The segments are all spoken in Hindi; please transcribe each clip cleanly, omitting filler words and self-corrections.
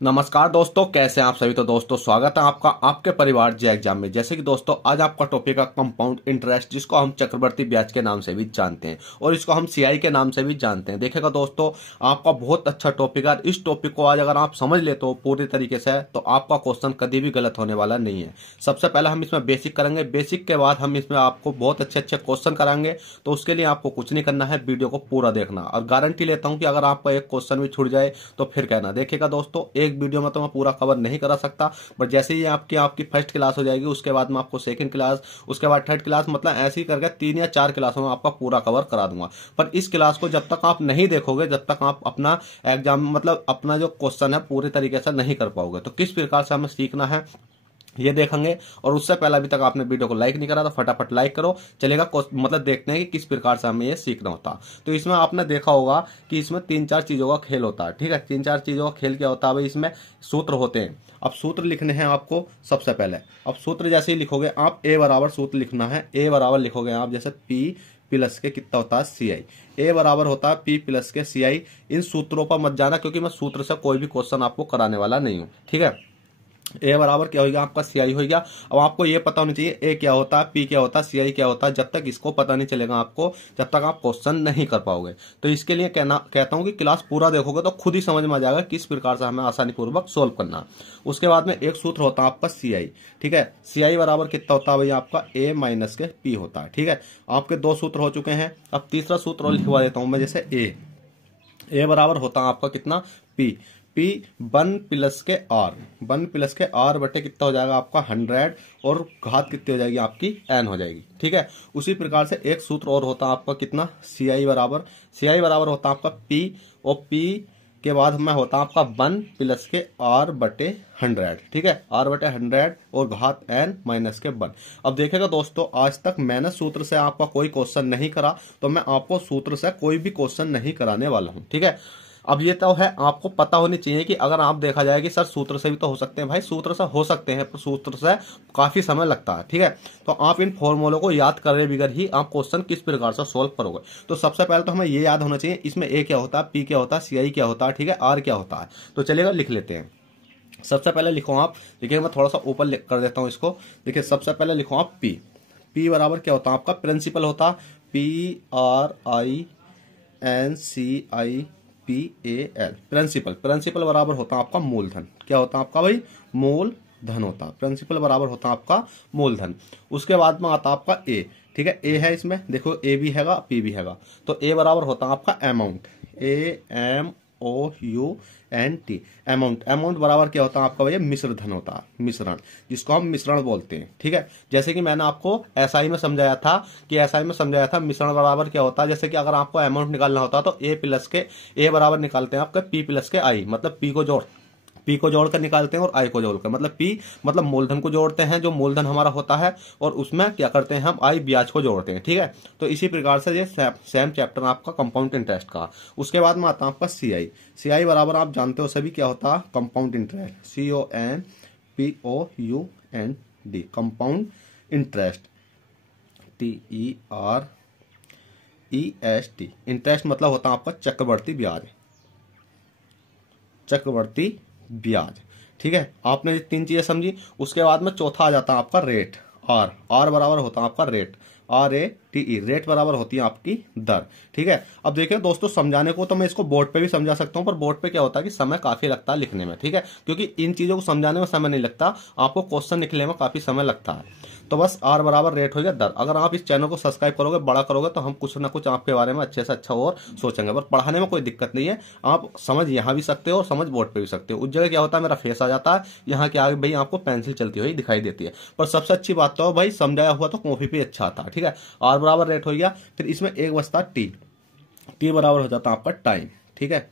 नमस्कार दोस्तों, कैसे हैं आप सभी। तो दोस्तों स्वागत है आपका आपके परिवार जे एग्जाम में। जैसे कि दोस्तों आज आपका टॉपिक है कंपाउंड इंटरेस्ट, जिसको हम चक्रवर्ती ब्याज के नाम से भी जानते हैं और इसको हम सीआई के नाम से भी जानते हैं। देखिएगा दोस्तों, आपका बहुत अच्छा टॉपिक है। इस टॉपिक को आज अगर आप समझ ले तो पूरी तरीके से, तो आपका क्वेश्चन कभी भी गलत होने वाला नहीं है। सबसे पहले हम इसमें बेसिक करेंगे, बेसिक के बाद हम इसमें आपको बहुत अच्छे अच्छे क्वेश्चन कराएंगे। तो उसके लिए आपको कुछ नहीं करना है, वीडियो को पूरा देखना। और गारंटी लेता हूं कि अगर आपका एक क्वेश्चन भी छूट जाए तो फिर कहना। देखिएगा दोस्तों, एक वीडियो में तो मैं पूरा कवर नहीं करा सकता, बट जैसे ही आपकी फर्स्ट क्लास हो जाएगी, उसके बाद मैं आपको सेकंड क्लास, उसके बाद थर्ड क्लास, मतलब ऐसे ही करके 3 या 4 क्लासों में आपका पूरा कवर करा दूंगा। पर इस क्लास को जब तक आप नहीं देखोगे, जब तक आप अपना एग्जाम मतलब अपना जो क्वेश्चन है पूरी तरीके से नहीं कर पाओगे। तो किस प्रकार से हमें सीखना है ये देखेंगे। और उससे पहले अभी तक आपने वीडियो को लाइक नहीं करा तो फटाफट लाइक करो। चलेगा, मतलब देखते हैं कि किस प्रकार से हमें ये सीखना होता है। तो इसमें आपने देखा होगा कि इसमें 3-4 चीजों का खेल होता है। ठीक है, 3-4 चीजों का खेल क्या होता है भाई, इसमें सूत्र होते हैं। अब सूत्र लिखने हैं आपको सबसे पहले। अब सूत्र जैसे ही लिखोगे आप, ए बराबर सूत्र लिखना है। ए बराबर लिखोगे आप जैसे पी प्लस के कितना होता है सी आई। ए बराबर होता है पी प्लस के सी आई। इन सूत्रों पर मत जाना, क्योंकि मैं सूत्र से कोई भी क्वेश्चन आपको कराने वाला नहीं हूं। ठीक है, ए बराबर क्या होगा आपका सी आई हो गया। अब आपको ये पता होना चाहिए ए क्या होता है, पी क्या होता है, सी आई क्या होता है। जब तक इसको पता नहीं चलेगा आपको, जब तक आप क्वेश्चन नहीं कर पाओगे। तो इसके लिए कहता हूं कि क्लास पूरा देखोगे तो खुद ही समझ में आ जाएगा किस प्रकार से हमें आसानी पूर्वक सोल्व करना। उसके बाद में एक सूत्र होता है आपका सी आई। ठीक है, सी आई बराबर कितना होता है भाई आपका ए माइनस के पी होता है। ठीक है, आपके 2 सूत्र हो चुके हैं। अब तीसरा सूत्र और लिखवा देता हूं मैं, जैसे ए बराबर होता है आपका कितना पी 1 प्लस के आर। 1 प्लस के आर बटे कितना हो जाएगा आपका 100, और घात कितनी हो जाएगी आपकी एन हो जाएगी। ठीक है, उसी प्रकार से एक सूत्र और होता है आपका कितना सी आई बराबर होता है आपका पी, और पी के बाद में होता है आपका 1 प्लस के आर बटे 100। ठीक है, आर बटे 100 और घात एन माइनस के 1। अब देखेगा दोस्तों, आज तक मैंने सूत्र से आपका कोई क्वेश्चन नहीं करा, तो मैं आपको सूत्र से कोई भी क्वेश्चन नहीं कराने वाला हूं। ठीक है, अब ये तो है, आपको पता होनी चाहिए कि अगर आप देखा जाए कि सर सूत्र से भी तो हो सकते हैं। भाई सूत्र से हो सकते हैं, पर सूत्र से काफी समय लगता है। ठीक है, तो आप इन फॉर्मूलों को याद करे बगैर ही आप क्वेश्चन किस प्रकार से सोल्व करोगे। तो सबसे पहले तो हमें ये याद होना चाहिए, इसमें ए क्या होता है, पी क्या होता है, सी आई क्या होता है, ठीक है, आर क्या होता है। तो चलिएगा लिख लेते हैं। सबसे पहले लिखो आप, देखिए मैं थोड़ा सा ऊपर कर देता हूँ इसको। देखिए सबसे पहले लिखो आप पी बराबर क्या होता है आपका प्रिंसिपल होता है PRINCIPAL। प्रिंसिपल बराबर होता है आपका मूलधन। क्या होता है आपका भाई, मूलधन होता है। प्रिंसिपल बराबर होता है आपका मूलधन। उसके बाद में आता है आपका ए। ठीक है, ए है इसमें, देखो ए भी हैगा पी भी हैगा। तो ए बराबर होता है आपका अमाउंट, AMOUNT। अमाउंट बराबर क्या होता है आपका भैया, मिश्र धन होता है, मिश्रण, जिसको हम मिश्रण बोलते हैं। ठीक है, जैसे कि मैंने आपको एसआई में समझाया था मिश्रण बराबर क्या होता है। जैसे कि अगर आपको अमाउंट निकालना होता है तो ए बराबर निकालते हैं आपका पी प्लस के आई, मतलब पी को जोड़कर निकालते हैं और आई को जोड़कर, मतलब पी मतलब मूलधन को जोड़ते हैं, जो मूलधन हमारा होता है, और उसमें क्या करते हैं हम आई ब्याज को जोड़ते हैं। ठीक है, तो इसी प्रकार से ये सेम चैप्टर आपका कंपाउंड इंटरेस्ट का। उसके बाद में आता है आपका सी आई बराबर आप जानते हो सभी क्या होता है, compound interest, CONPOUND, compound interest, TEREST। Interest मतलब होता है आपका चक्रवर्ती ब्याज। ठीक है, आपने ये 3 चीजें समझी। उसके बाद में चौथा आ जाता है आपका रेट, आर बराबर होता है आपका रेट, RATE। रेट बराबर होती है आपकी दर। ठीक है, अब देखिए दोस्तों, समझाने को तो मैं इसको बोर्ड पे भी समझा सकता हूं, पर बोर्ड पे क्या होता है कि समय काफी लगता है लिखने में। ठीक है, क्योंकि इन चीजों को समझाने में समय नहीं लगता, आपको क्वेश्चन लिखने में काफी समय लगता है। तो बस आर बराबर रेट हो गया दर। अगर आप इस चैनल को सब्सक्राइब करोगे, बड़ा करोगे, तो हम कुछ ना कुछ आपके बारे में अच्छे से अच्छा और सोचेंगे। पर पढ़ाने में कोई दिक्कत नहीं है, आप समझ यहाँ भी सकते हो और समझ बोर्ड पे भी सकते हो। उस जगह क्या होता है, मेरा फेस आ जाता है, यहाँ के आगे भाई आपको पेंसिल चलती हुई दिखाई देती है। पर सबसे अच्छी बात तो भाई समझाया हुआ तो कॉपी पे अच्छा आता है। ठीक है, आर बराबर रेट हो गया। फिर इसमें एक बचता टी बराबर हो जाता है आपका टाइम। ठीक है,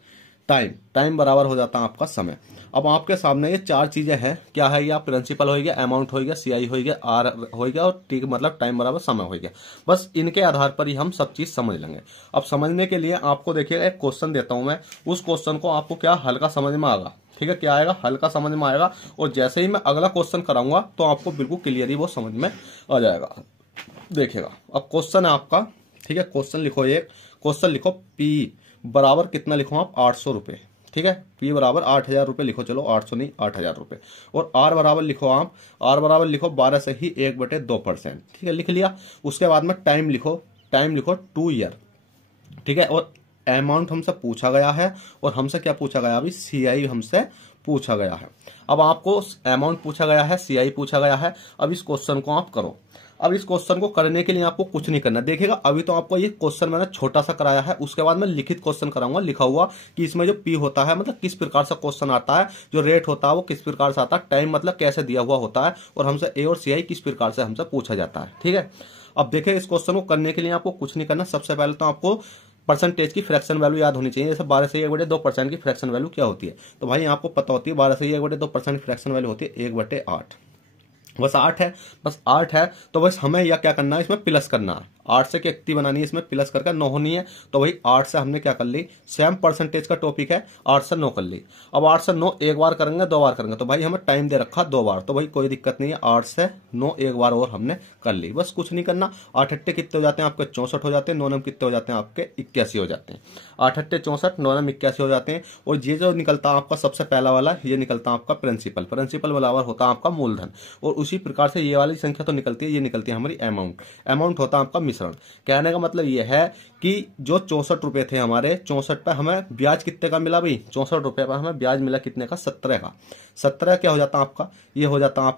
टाइम बराबर हो जाता है आपका समय। अब आपके सामने ये 4 चीजें हैं, क्या है, या प्रिंसिपल हो गया, अमाउंट हो गया, सीआई हो गया, आर हो गया, और टी मतलब टाइम बराबर समय हो गया। बस इनके आधार पर ही हम सब चीज समझ लेंगे। अब समझने के लिए आपको देखिएगा एक क्वेश्चन देता हूं मैं, उस क्वेश्चन को आपको क्या हल्का समझ में आएगा। ठीक है, क्या आएगा, हल्का समझ में आएगा। और जैसे ही मैं अगला क्वेश्चन कराऊंगा तो आपको बिल्कुल क्लियर ही वो समझ में आ जाएगा। देखिएगा, अब क्वेश्चन है आपका। ठीक है, क्वेश्चन लिखो, पी बराबर कितना लिखो आप, 800 रुपए। ठीक है। P बराबर 8,000 रुपये लिखो, चलो 800 नहीं 8,000 रुपये। और R बराबर लिखो आप, R बराबर लिखो 12 से ही 1/2%, ठीक है, लिख लिया। उसके बाद में टाइम लिखो 2 ईयर, ठीक है। और अमाउंट हमसे पूछा गया है, और हमसे क्या पूछा गया अभी, CI हमसे पूछा गया है। अब आपको अमाउंट पूछा गया है, CI पूछा गया है। अब इस क्वेश्चन को आप करो। अब इस क्वेश्चन को करने के लिए आपको कुछ नहीं करना, देखिएगा अभी तो आपको ये क्वेश्चन मैंने छोटा सा कराया है, उसके बाद मैं लिखित क्वेश्चन कराऊंगा लिखा हुआ कि इसमें जो P होता है मतलब किस प्रकार से क्वेश्चन आता है, जो रेट होता है वो किस प्रकार से आता है, टाइम मतलब कैसे दिया हुआ होता है, और हमसे A और CI किस प्रकार से हमसे पूछा जाता है, ठीक है। अब देखिए इस क्वेश्चन को करने के लिए आपको कुछ नहीं करना। सबसे पहले तो आपको परसेंटेज की फ्रैक्शन वैल्यू याद होनी चाहिए। जैसे 12 से 1/2% की फ्रैक्शन वैल्यू क्या होती है, तो भाई आपको पता होती है 12 से 1/2% की फ्रैक्शन वैल्यू होती है 1/8। बस 8 है, बस 8 है। तो बस हमें यह क्या करना है, इसमें प्लस करना है। 8 से कितनी बनानी है, इसमें प्लस करके 9 होनी है। तो भाई 8 से हमने क्या कर ली, सेम परसेंटेज का टॉपिक है, 8 से 9 कर ली। अब 8 से 9 एक बार करेंगे, 2 बार करेंगे, तो भाई हमें टाइम दे रखा 2 बार, तो भाई कोई दिक्कत नहीं है। 8 से 9 एक बार और हमने कर ली, बस कुछ नहीं करना। 8 अट्टे कितने हो जाते हैं आपके, 64 हो जाते हैं। 9 नम कितने हो जाते हैं आपके, 81 हो जाते हैं। 8 अट्टे 64, 9 नम 81 हो जाते हैं। और ये जो निकलता है आपका सबसे पहला वाला, ये निकलता है आपका प्रिंसिपल। प्रिंसिपल बराबर होता है आपका मूलधन। और उसी प्रकार से ये वाली संख्या तो निकलती है, ये निकलती है हमारी अमाउंट। अमाउंट होता है आपका मिश्रण। कहने का मतलब ये है कि जो 64 रुपए थे हमारे, 64 पे हमें ब्याज कितने का मिला भाई, 64 रुपए पर हमें ब्याज मिला कितने का, 17 का। 17 क्या हो जाता है आपका, ये हो जाता है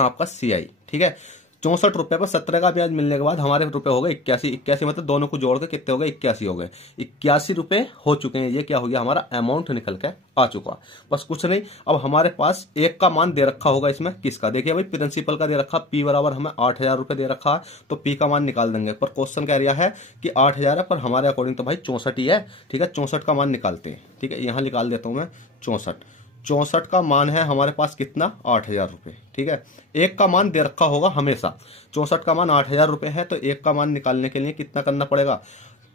आपका CI, ठीक है। 64 रुपए पर 17 का ब्याज मिलने के बाद हमारे रुपए हो गए 81 मतलब दोनों को जोड़ के कितने हो गए, 81 हो गए। 81 रुपए हो चुके हैं। ये क्या हो गया, हमारा अमाउंट निकल के आ चुका। बस कुछ नहीं। अब हमारे पास एक का मान दे रखा होगा, इसमें किसका, देखिए भाई प्रिंसिपल का दे रखा, P बराबर हमें 8,000 रुपए दे रखा है, तो P का मान निकाल देंगे। पर क्वेश्चन कह रहा है कि 8,000 है, पर हमारे अकॉर्डिंग तो भाई 64 ही है, ठीक है। 64 का मान निकालते हैं, ठीक है। यहाँ निकाल देता हूं मैं 64 का मान है हमारे पास कितना, 8,000 रुपए, ठीक है। एक का मान दे रखा होगा हमेशा। 64 का मान 8,000 रुपए है, तो एक का मान निकालने के लिए कितना करना पड़ेगा,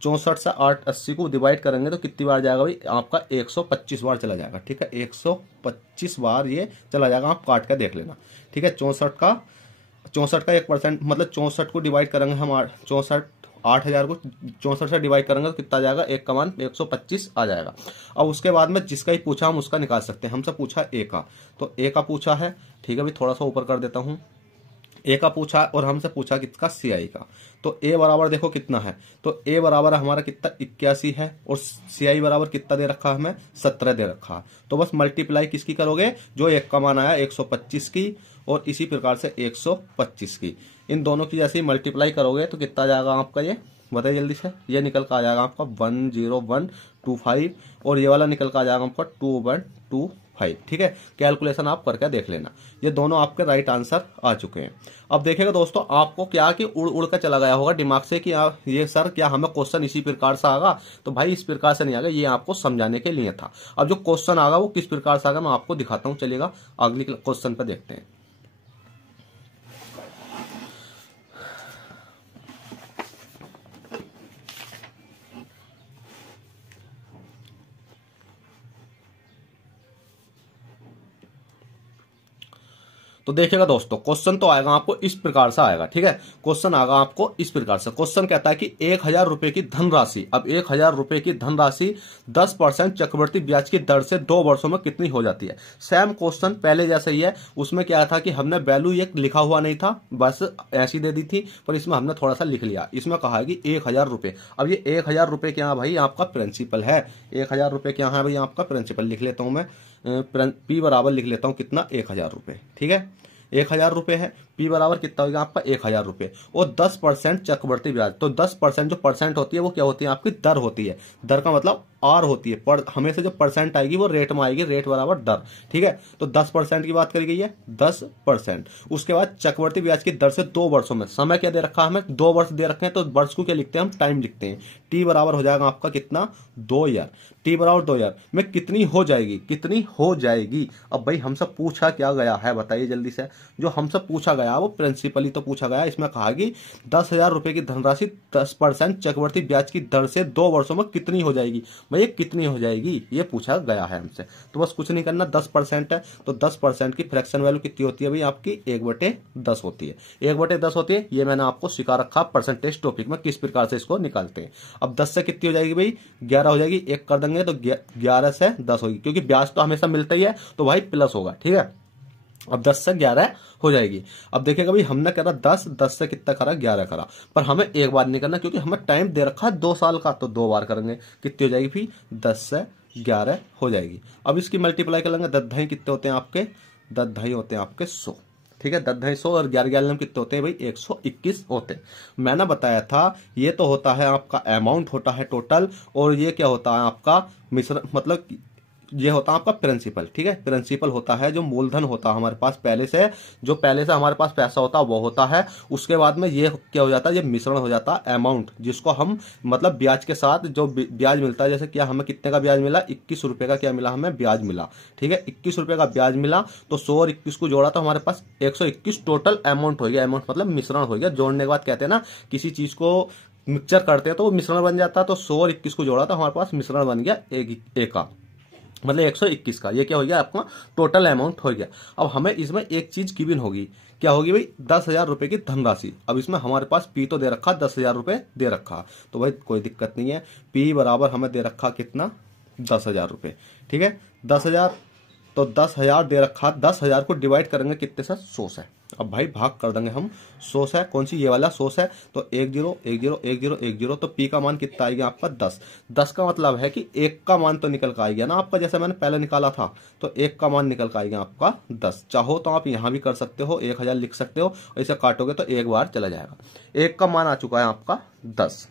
64 से 80 को डिवाइड करेंगे तो कितनी बार जाएगा भाई, आपका 125 बार चला जाएगा, ठीक है। 125 बार ये चला जाएगा, आप काट कर देख लेना, ठीक है। 64 का 1% मतलब 64 को डिवाइड करेंगे हम 8,000 को 64 से डिवाइड करेंगे तो कितना जाएगा, एक का मान 125 आ जाएगा। अब उसके बाद में जिसका ही पूछा हम उसका निकाल सकते हैं। हमसे पूछा A का, तो A का पूछा है, ठीक है भाई, थोड़ा सा ऊपर कर देता हूं। A का पूछा और हमसे पूछा कितना, CI का। तो A बराबर देखो कितना है, तो A बराबर हमारा कितना 81 है, और CI बराबर कितना दे रखा है हमें, 17 दे रखा है। तो बस मल्टीप्लाई किसकी करोगे, जो एक का मान आया 125 की, और इसी प्रकार से 125 की, इन दोनों की जैसे ही मल्टीप्लाई करोगे तो कितना जाएगा आपका, ये बताइए जल्दी से। ये निकल कर आ जाएगा आपका 10125, और ये वाला निकल कर आ जाएगा आपका 2125, ठीक है। कैलकुलेशन आप करके देख लेना, ये दोनों आपके राइट आंसर आ चुके हैं। अब देखिएगा दोस्तों, आपको क्या कि उड़ उड़ कर चला गया होगा दिमाग से कि ये सर क्या हमें क्वेश्चन इसी प्रकार से आगा, तो भाई इस प्रकार से नहीं आगा, ये आपको समझाने के लिए था। अब जो क्वेश्चन आगा वो किस प्रकार से आगा मैं आपको दिखाता हूँ, चलिएगा अगली क्वेश्चन पर देखते हैं। तो देखिएगा दोस्तों, क्वेश्चन तो आएगा आपको इस प्रकार से आएगा, ठीक है। क्वेश्चन आएगा आपको इस प्रकार से। क्वेश्चन कहता है कि 1,000 रुपए की धनराशि, अब 1,000 रुपए की धनराशि 10% चक्रवृद्धि ब्याज की दर से 2 वर्षों में कितनी हो जाती है। सेम क्वेश्चन पहले जैसे ही है, उसमें क्या था कि हमने वैल्यू एक लिखा हुआ नहीं था, बस ऐसी दे दी थी, पर इसमें हमने थोड़ा सा लिख लिया। इसमें कहा है कि 1,000 रुपए। अब ये 1,000 रुपए क्या है भाई, आपका प्रिंसिपल है। 1,000 रुपए क्या है भाई, आपका प्रिंसिपल। लिख लेता हूं मैं, P बराबर लिख लेता हूं कितना, 1,000 रुपए, ठीक है। 1,000 रुपए है, P बराबर कितना होगा आपका 1,000 रुपए, और 10% चक्रवृद्धि ब्याज। तो 10% जो परसेंट होती है वो क्या होती है, आपकी दर होती है। दर का मतलब R होती है, पर हमेशा जो परसेंट आएगी वो रेट में आएगी, रेट बराबर दर, ठीक है। तो 10% की बात करी गई है, 10%। उसके बाद चक्रवृद्धि ब्याज की दर से 2 वर्षों में, समय क्या दे रखा है हमें, 2 वर्ष दे रखे हैं, तो वर्ष को क्या लिखते हैं हम, टाइम लिखते हैं। T बराबर हो जाएगा आपका कितना, 2 ईयर। T बराबर 2 ईयर में कितनी हो जाएगी, कितनी हो जाएगी। अब भाई हमसे पूछा क्या गया है, बताइए जल्दी से। जो हमसे पूछा गया गया वो प्रिंसिपल ही तो पूछा गया। इसमें कहा कि 10,000 रुपए की धनराशि 10% चक्रवर्ती ब्याज की दर से 2 वर्षों में कितनी हो जाएगी। भाई कितनी हो जाएगी ये पूछा गया है हमसे। तो बस कुछ नहीं करना, 10% है तो 10% की फ्रैक्शन वैल्यू कितनी होती है भाई आपकी 1/10 होती है। 1/10 होती है, ये मैंने आपको सिखा रखा परसेंटेज टॉपिक में किस प्रकार से इसको निकालते हैं। अब 10 से कितनी हो जाएगी भाई 11 हो जाएगी, 1 कर देंगे तो 11 से 10 होगी, क्योंकि ब्याज तो हमेशा मिलता ही है तो भाई प्लस होगा। ठीक है, अब 10 से 11 हो जाएगी। अब देखिएगा भाई हमने करा 10 से कितना करा 11 करा, पर हमें एक बार नहीं करना क्योंकि हमें टाइम दे रखा है 2 साल का, तो 2 बार करेंगे। कितनी हो जाएगी फिर 10 से 11 हो जाएगी। अब इसकी मल्टीप्लाई कर लेंगे, 10 ढाई कितने होते हैं आपके 10 ढाई होते हैं आपके 100। ठीक है, 10 ढाई 100 और 11 11 कितने होते हैं भाई 121 होते हैं। मैंने बताया था ये तो होता है आपका अमाउंट होता है टोटल, और ये क्या होता है आपका मिश्रण, मतलब ये होता है आपका प्रिंसिपल। ठीक है, प्रिंसिपल होता है जो मूलधन होता है हमारे पास पहले से, जो पहले से हमारे पास पैसा होता है वो होता है। उसके बाद में ये क्या हो जाता है, ये मिश्रण हो जाता है अमाउंट, जिसको हम मतलब ब्याज के साथ जो ब्याज मिलता है। जैसे क्या हमें कितने का ब्याज मिला 21 रुपए का क्या मिला हमें ब्याज मिला। ठीक है, 21 रुपए का ब्याज मिला तो 100 और 21 को जोड़ा तो हमारे पास 121 टोटल अमाउंट हो गया। अमाउंट मतलब मिश्रण हो गया। जोड़ने के बाद कहते हैं ना किसी चीज को मिक्सचर करते हैं तो वो मिश्रण बन जाता है, तो 100 और 21 को जोड़ा तो हमारे पास मिश्रण बन गया एक का, मतलब 121 का। ये क्या हो गया आपका टोटल अमाउंट हो गया। अब हमें इसमें एक चीज गिवन होगी, क्या होगी भाई 10,000 रुपए की धनराशि। अब इसमें हमारे पास पी तो दे रखा 10,000 रुपए दे रखा, तो भाई कोई दिक्कत नहीं है। पी बराबर हमें दे रखा कितना 10,000 रुपए। ठीक है, 10,000 तो 10,000 दे रखा, 10,000 को डिवाइड करेंगे कितने से 100 से। अब भाई भाग कर देंगे हम 100 से, कौन सी ये वाला 100 से, तो 10 10 10 10, तो पी का मान कितना आएगा आपका 10। 10 का मतलब है कि 1 का मान तो निकल कर आएगा ना आपका, जैसे मैंने पहले निकाला था, तो 1 का मान निकल कर आएगा आपका 10। चाहो तो आप यहां भी कर सकते हो, 1000 लिख सकते हो, ऐसे काटोगे तो एक बार चला जाएगा। 1 का मान आ चुका है आपका 10।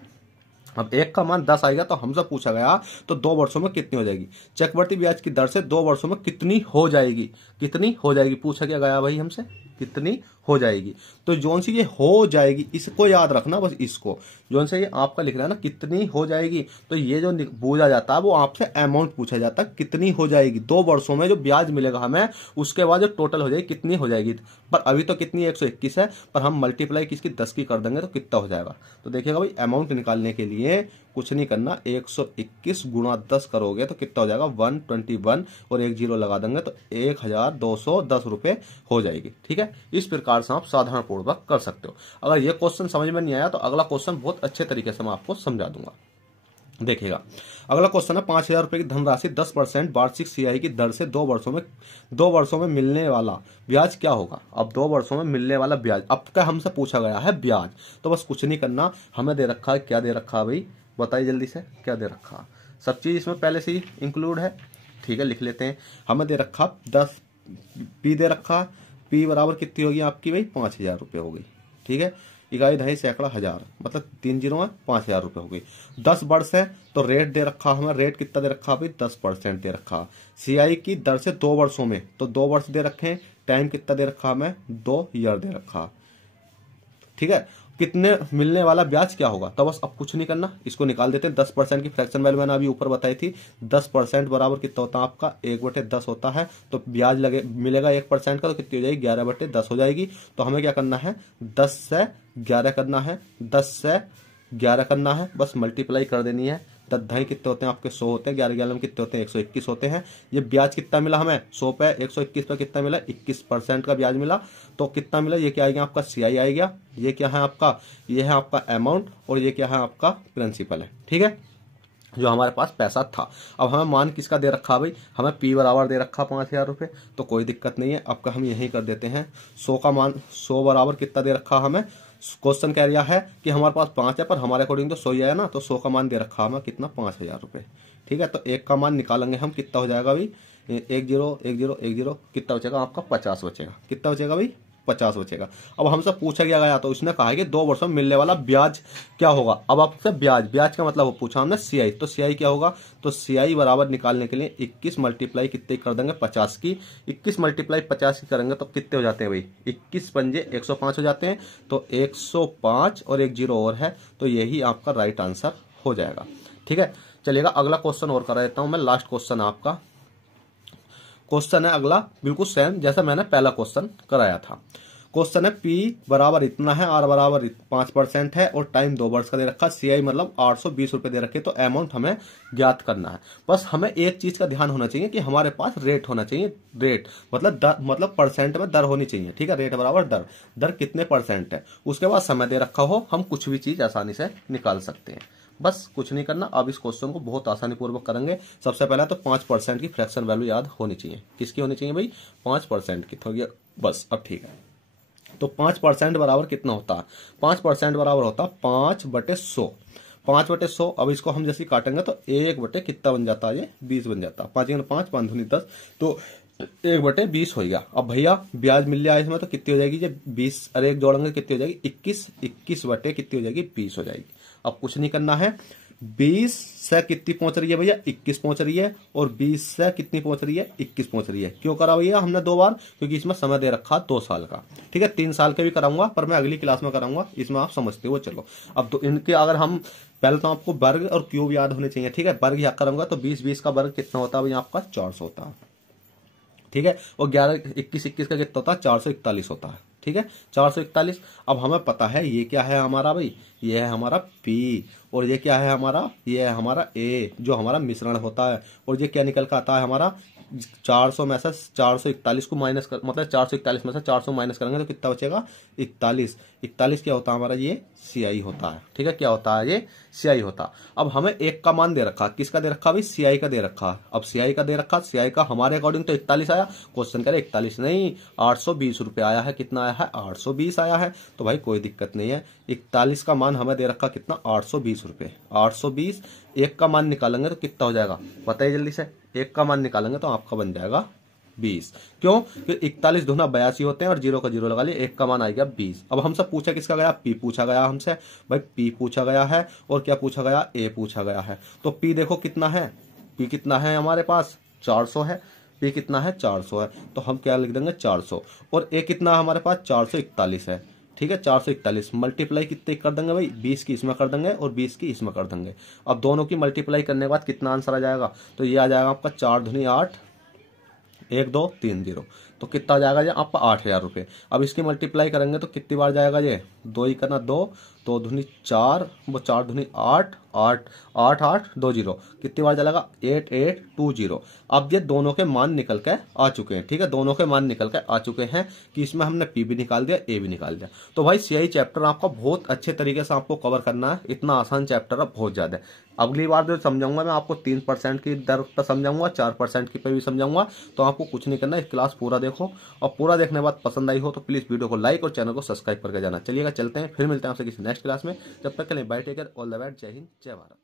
अब 1 का मान 10 आएगा तो हमसे पूछा गया तो 2 वर्षों में कितनी हो जाएगी। चक्रवर्ती ब्याज की दर से 2 वर्षों में कितनी हो जाएगी, कितनी हो जाएगी पूछा क्या गया भाई हमसे, कितनी हो जाएगी। तो जोन से ये हो जाएगी इसको याद रखना, बस इसको जोन से ये आपका लिख रहा है ना कितनी हो जाएगी, तो ये जो पूछा जाता है वो आपसे अमाउंट पूछा जाता है कितनी हो जाएगी 2 वर्षों में जो ब्याज मिलेगा हमें, उसके बाद जो टोटल हो जाएगी कितनी हो जाएगी। पर अभी तो कितनी 121 है, पर हम मल्टीप्लाई किसकी 10 की कर देंगे तो कितना हो जाएगा। तो देखिएगा भाई अमाउंट निकालने के लिए कुछ नहीं करना, 121 गुणा 10 करोगे तो कितना हो जाएगा 121 और 1 0 लगा देंगे तो 1210 रुपए हो जाएगी। ठीक है, इस प्रकार से आप साधारण पूर्वक कर सकते हो। अगर ये क्वेश्चन समझ में नहीं आया तो अगला क्वेश्चन बहुत अच्छे तरीके से मैं आपको समझा दूंगा। देखिएगा अगला क्वेश्चन है 5,000 रुपए की धनराशि 10% वार्षिक सीआई की दर से 2 वर्षों में मिलने वाला ब्याज क्या होगा। अब 2 वर्षों में मिलने वाला ब्याज, अब क्या हमसे पूछा गया है ब्याज, तो बस कुछ नहीं करना, हमें दे रखा है, क्या दे रखा है भाई बताइए जल्दी से, क्या दे रखा। सब चीज इसमें पहले से ही इंक्लूड है। ठीक है, लिख लेते हैं। हमें दे रखा 10 पी दे रखा, पी बराबर कितनी होगी आपकी भाई 5,000 रुपये हो गई। ठीक है, इकाई दहाई सैकड़ा हजार, मतलब 3 0 में 5,000 रुपये हो गई। 10 वर्ष है तो रेट दे रखा हमें, रेट कितना दे रखा भाई 10% दे रखा। सीआई की दर से 2 वर्षों में, तो 2 वर्ष दे रखे हैं, टाइम कितना दे रखा हमें 2 ईयर दे रखा। ठीक है, कितने मिलने वाला ब्याज क्या होगा, तो बस अब कुछ नहीं करना, इसको निकाल देते हैं। 10% की फ्रैक्शन वैल्यू मैंने अभी ऊपर बताई थी, 10% बराबर कितना होता है आपका 1/10 होता है, तो ब्याज लगे मिलेगा 1% का, तो कितनी हो जाएगी 11/10 हो जाएगी। तो हमें क्या करना है 10 से 11 करना है, 10 से 11 करना है, बस मल्टीप्लाई कर देनी है। 10 ढाई कितने होते हैं आपके 100 होते हैं, 11 11 में कितने होते हैं 121 होते हैं। ये ब्याज कितना मिला हमें 100 पे, 121 पे कितना मिला 21% का ब्याज मिला, तो कितना मिला, ये क्या आएगा आपका सीआई आएगा, ये क्या है आपका, ये है आपका अमाउंट, और ये क्या है आपका प्रिंसिपल है। ठीक है, जो हमारे पास पैसा था। अब हमें मान किसका दे रखा भाई, हमें पी बराबर दे रखा 5,000 रुपये, तो कोई दिक्कत नहीं है। अब हम यही कर देते हैं 100 का मान, 100 बराबर कितना दे रखा हमें, क्वेश्चन कह रहा है कि हमारे पास 5 है, पर हमारे अकॉर्डिंग तो 100 ही है ना, तो 100 का मान दे रखा हमें कितना 5,000 रुपये। ठीक है, तो 1 का मान निकालेंगे हम, कितना हो जाएगा भाई 1 0 1 0 1 0, कितना बचेगा आपका 50 बचेगा। कितना बचेगा भाई 50 बचेगा। अब हमसे पूछा गया तो उसने कहा कि 2 वर्षों में मिलने वाला ब्याज क्या होगा। अब आपसे ब्याज का मतलब पूछा हमने सीआई, तो सीआई क्या होगा, तो सीआई बराबर निकालने के लिए 21 मल्टीप्लाई कितने कर देंगे 50 की, 21 मल्टीप्लाई 50 की करेंगे तो कितने हो जाते हैं भाई 21 पंजे 105 हो जाते हैं, तो 105 और 1 0 और है, तो यही आपका राइट आंसर हो जाएगा। ठीक है, चलिएगा अगला क्वेश्चन और करा देता हूं मैं, लास्ट क्वेश्चन आपका क्वेश्चन है अगला बिल्कुल सेम जैसा मैंने पहला क्वेश्चन कराया था। क्वेश्चन है पी बराबर इतना है, आर बराबर 5% है और टाइम 2 वर्ष का दे रखा है, सीआई मतलब 820 रुपए दे रखे, तो अमाउंट हमें ज्ञात करना है। बस हमें एक चीज का ध्यान होना चाहिए कि हमारे पास रेट होना चाहिए, रेट मतलब परसेंट में दर होनी चाहिए, ठीक है। रेट बराबर दर, दर कितने परसेंट है, उसके बाद समय दे रखा हो, हम कुछ भी चीज आसानी से निकाल सकते हैं। बस कुछ नहीं करना। अब इस क्वेश्चन को बहुत आसानी पूर्वक करेंगे। सबसे पहले तो 5% की फ्रैक्शन वैल्यू याद होनी चाहिए। किसकी होनी चाहिए भाई? 5% की। तो बस अब ठीक है। तो 5% बराबर कितना होता है? 5% बराबर होता है 5/100। 5/100। अब इसको हम जैसे काटेंगे तो 1 कितना बन जाता है? ये 20 बन जाता है। 5 5 दूनी 10, तो 1/20 होगा। अब भैया ब्याज मिल जाए इसमें तो कितनी हो जाएगी? ये 20 अरे एक जोड़ेंगे कितनी हो जाएगी? 21। 21 बटे कितनी हो जाएगी? 20 हो जाएगी। अब कुछ नहीं करना है। 20 से कितनी पहुंच रही है भैया? 21 पहुंच रही है। और 20 से कितनी पहुंच रही है? 21 पहुंच रही है। क्यों करा भैया हमने 2 बार? क्योंकि इसमें समय दे रखा 2 साल का, ठीक है। 3 साल के भी कराऊंगा पर मैं अगली क्लास में कराऊंगा, इसमें आप समझते हो। चलो अब तो इनके अगर हम पहले तो आपको वर्ग और क्यूब याद होने चाहिए, ठीक है। वर्ग याद करूंगा तो 20 का वर्ग कितना होता है भैया? आपका 400 होता है, ठीक है। और 11 21 21 का कितना होता है? 441 होता है, ठीक है। 441। अब हमें पता है ये क्या है हमारा भाई? ये है हमारा P। और ये क्या है हमारा? ये है हमारा A, जो हमारा मिश्रण होता है। और ये क्या निकल कर आता है हमारा? 400 में से 441 को माइनस कर, मतलब 441 में से 400 माइनस करेंगे तो कितना बचेगा? 41। 41 क्या होता है हमारा? ये CI होता है, ठीक है। क्या होता है? ये CI होता। अब हमें एक का मान दे रखा, किसका दे रखा भाई? CI का दे रखा। अब CI का दे रखा, CI का हमारे अकॉर्डिंग तो 41 आया। क्वेश्चन करे 41 नहीं, 820 रुपए आया है। कितना आया है? 820 आया है। तो भाई कोई दिक्कत नहीं है। 41 का मान हमें दे रखा कितना? 820 रुपए। 820। एक का मान निकालेंगे तो कितना हो जाएगा? बताइए जल्दी से। एक का मान निकालेंगे तो आपका बन जाएगा 20। क्यों? क्योंकि 41 दूना 82 होते हैं और 0 का 0 लगा लिए, एक का मान आएगा 20। अब हमसे पूछा किसका गया? P पूछा गया हमसे भाई। P पूछा गया है और क्या पूछा गया? A पूछा गया है। तो P देखो कितना है? P कितना है हमारे पास? 400 है। P कितना है? 400 है। तो हम क्या लिख देंगे? 400। और A कितना हमारे पास? 441 है, ठीक है। 441 मल्टीप्लाई कितने कर देंगे भाई? 20 की इसमें कर देंगे और 20 की इसमें कर देंगे। अब दोनों की मल्टीप्लाई करने के बाद कितना आंसर आ जाएगा? तो ये आ जाएगा आपका 4 दूनी 8, 1 2 3 0। तो कितना आ जाएगा ये आपका? 8000 रुपये। अब इसकी मल्टीप्लाई करेंगे तो कितनी बार जाएगा ये? 2 ही करना 2, 2 दूनी 4, वो 4 दूनी 8, 8 8 8 2 0। कितनी बार चलेगा? 8 8 2 0। अब ये दोनों के मान निकल के आ चुके हैं, ठीक है। दोनों के मान निकल के आ चुके हैं कि इसमें हमने P भी निकाल दिया, A भी निकाल दिया। तो भाई CI चैप्टर आपका बहुत अच्छे तरीके से आपको कवर करना है। इतना आसान चैप्टर है, बहुत ज्यादा। अगली बार जो समझाऊंगा मैं आपको 3% की दर पर समझाऊंगा, 4% की पे भी समझाऊंगा। तो आपको कुछ नहीं करना है, क्लास पूरा देखो और पूरा देखने के बाद पसंद आई हो तो प्लीज वीडियो को लाइक और चैनल को सब्सक्राइब करके जाना। चलिएगा, चलते हैं, फिर मिलते हैं आपसे किसी नेक्स्ट क्लास में। जब तक के लिए bye, take care, all the best, जय हिंद, जय भारत।